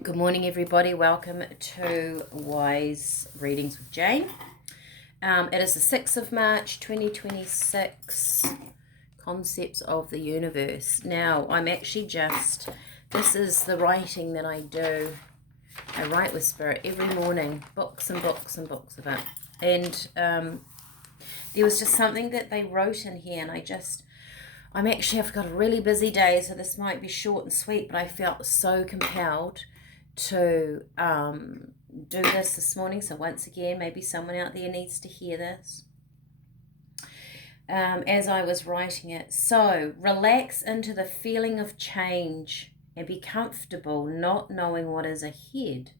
Good morning, everybody. Welcome to Wise Readings with Jane. It is the 6th of March, 2026, Concepts of the Universe. Now, this is the writing that I do. I write with Spirit every morning, books and books and books of it. And there was just something that they wrote in here, and I've got a really busy day, so this might be short and sweet, but I felt so compelled to do this morning. So once again, maybe someone out there needs to hear this as I was writing it. So relax into the feeling of change and be comfortable not knowing what is ahead.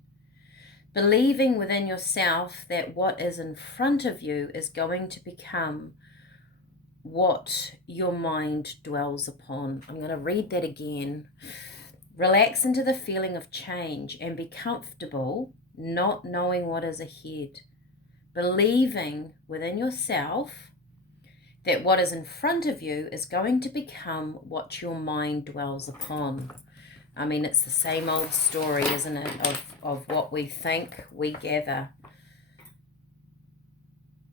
Believing within yourself that what is in front of you is going to become what your mind dwells upon. I'm going to read that again. Relax into the feeling of change and be comfortable not knowing what is ahead. Believing within yourself that what is in front of you is going to become what your mind dwells upon. I mean, it's the same old story, isn't it, of what we think, we gather.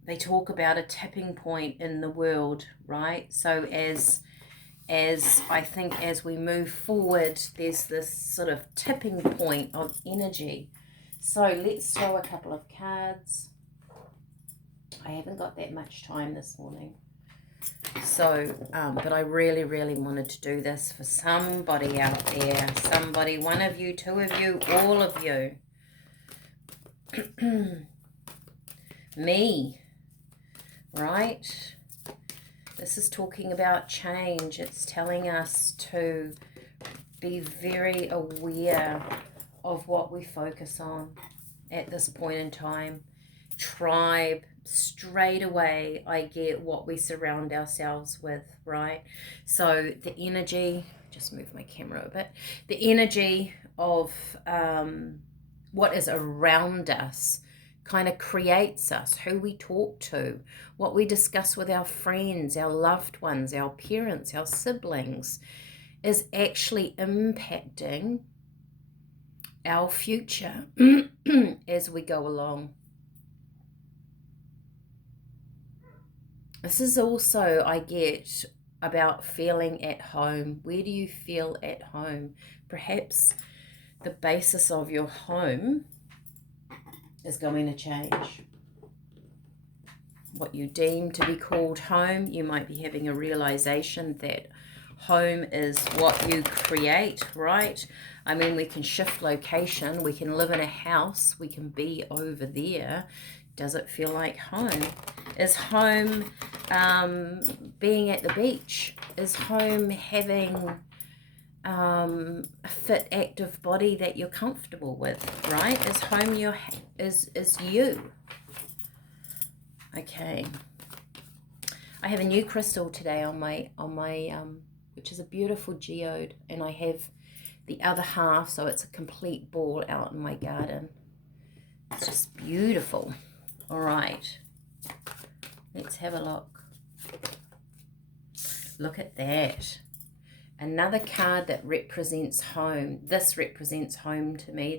They talk about a tipping point in the world, right? So as I think as we move forward, there's this sort of tipping point of energy. So let's throw a couple of cards. I haven't got that much time this morning. So, but I really, really wanted to do this for somebody out there. Somebody, one of you, two of you, all of you. Me, right? This is talking about change. It's telling us to be very aware of what we focus on at this point in time. Tribe, straight away I get what we surround ourselves with, right? So the energy, just move my camera a bit, the energy of what is around us kind of creates us, who we talk to, what we discuss with our friends, our loved ones, our parents, our siblings, is actually impacting our future as we go along. This is also, I get, about feeling at home. Where do you feel at home? Perhaps the basis of your home is going to change. What you deem to be called home, you might be having a realization that home is what you create, right? I mean, we can shift location, we can live in a house, we can be over there. Does it feel like home? Is home being at the beach? Is home having a fit, active body that you're comfortable with, right? Is home is you? Okay. I have a new crystal today on my which is a beautiful geode, and I have the other half, so it's a complete ball out in my garden. It's just beautiful. All right. Let's have a look. Look at that. Another card that represents home. This represents home to me,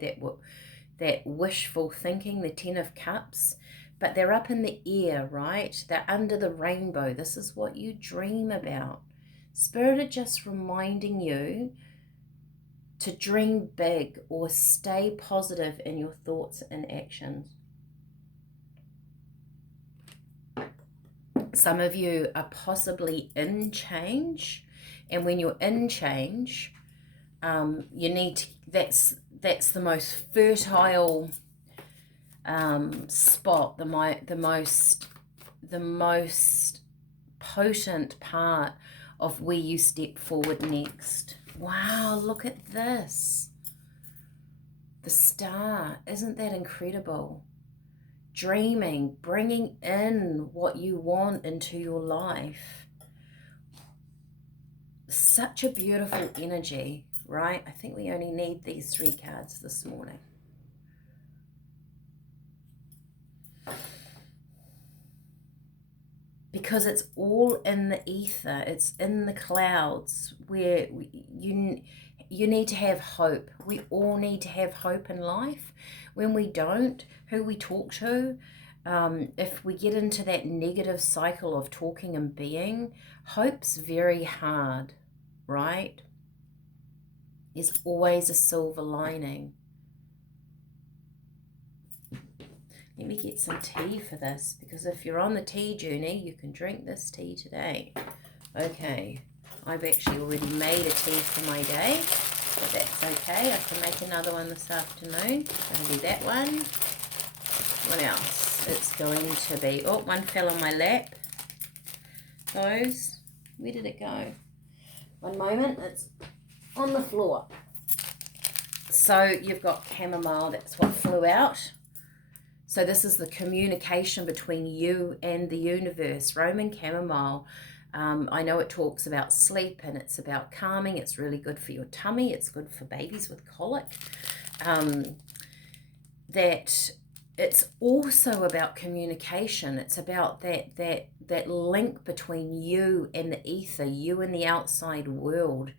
that wishful thinking, the 10 of Cups. But they're up in the air, right? They're under the rainbow. This is what you dream about. Spirit are just reminding you to dream big or stay positive in your thoughts and actions. Some of you are possibly in change, and when you're in change, you need to, that's the most fertile spot, the most potent part of where you step forward next. Wow, look at this. The star, isn't that incredible? Dreaming, bringing in what you want into your life. Such a beautiful energy, right? I think we only need these 3 cards this morning. Because it's all in the ether, it's in the clouds, where you need to have hope. We all need to have hope in life. When we don't, who we talk to, if we get into that negative cycle of talking and being, hope's very hard, right? There's always a silver lining. Let me get some tea for this, because if you're on the tea journey, you can drink this tea today. Okay, I've actually already made a tea for my day, but that's okay. I can make another one this afternoon. Gonna do that one. What else? It's going to be, oh, one fell on my lap. Those, where did it go? One moment, it's on the floor. So you've got chamomile, that's what flew out. So this is the communication between you and the universe. Roman chamomile, I know it talks about sleep and it's about calming. It's really good for your tummy. It's good for babies with colic. That it's also about communication. It's about that link between you and the ether, you and the outside world.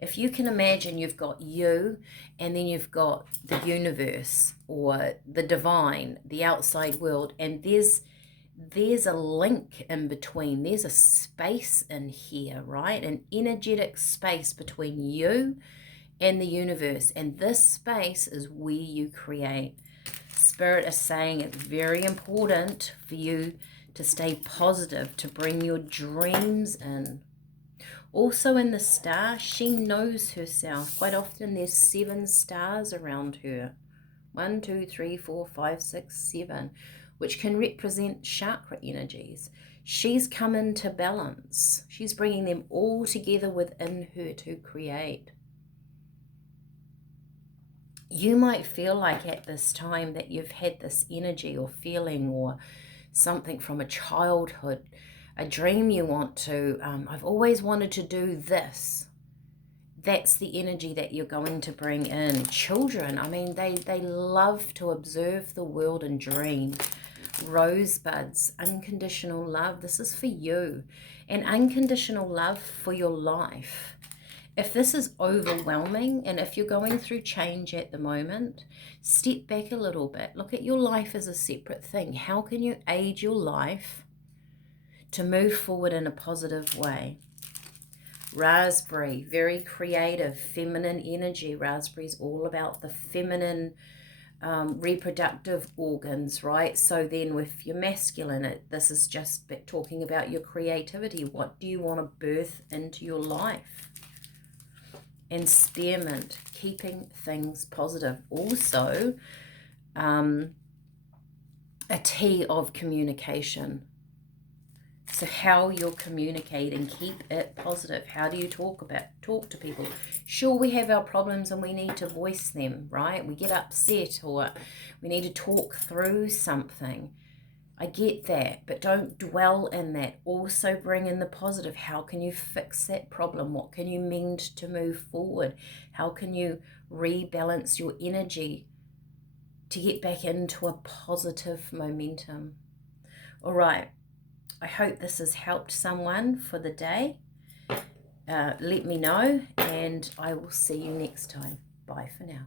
If you can imagine, you've got you, and then you've got the universe or the divine, the outside world, and there's a link in between. There's a space in here, right? An energetic space between you and the universe, and this space is where you create. Spirit is saying it's very important for you to stay positive, to bring your dreams in. Also in the star, she knows herself. Quite often there's 7 stars around her. 1, 2, 3, 4, 5, 6, 7, which can represent chakra energies. She's come into balance. She's bringing them all together within her to create. You might feel like at this time that you've had this energy or feeling or something from a childhood, a dream you want to, I've always wanted to do this. That's the energy that you're going to bring in. Children, I mean, they love to observe the world and dream. Rosebuds, unconditional love. This is for you. And unconditional love for your life. If this is overwhelming and if you're going through change at the moment, step back a little bit. Look at your life as a separate thing. How can you aid your life to move forward in a positive way? Raspberry, very creative, feminine energy. Raspberry is all about the feminine reproductive organs, right? So then with your masculine, this is just talking about your creativity. What do you want to birth into your life? And spearmint, keeping things positive. Also, a tea of communication. So how you're communicating, keep it positive. How do you talk to people? Sure, we have our problems and we need to voice them, right? We get upset or we need to talk through something. I get that, but don't dwell in that. Also bring in the positive. How can you fix that problem? What can you mend to move forward? How can you rebalance your energy to get back into a positive momentum? All right. I hope this has helped someone for the day. Let me know, and I will see you next time. Bye for now.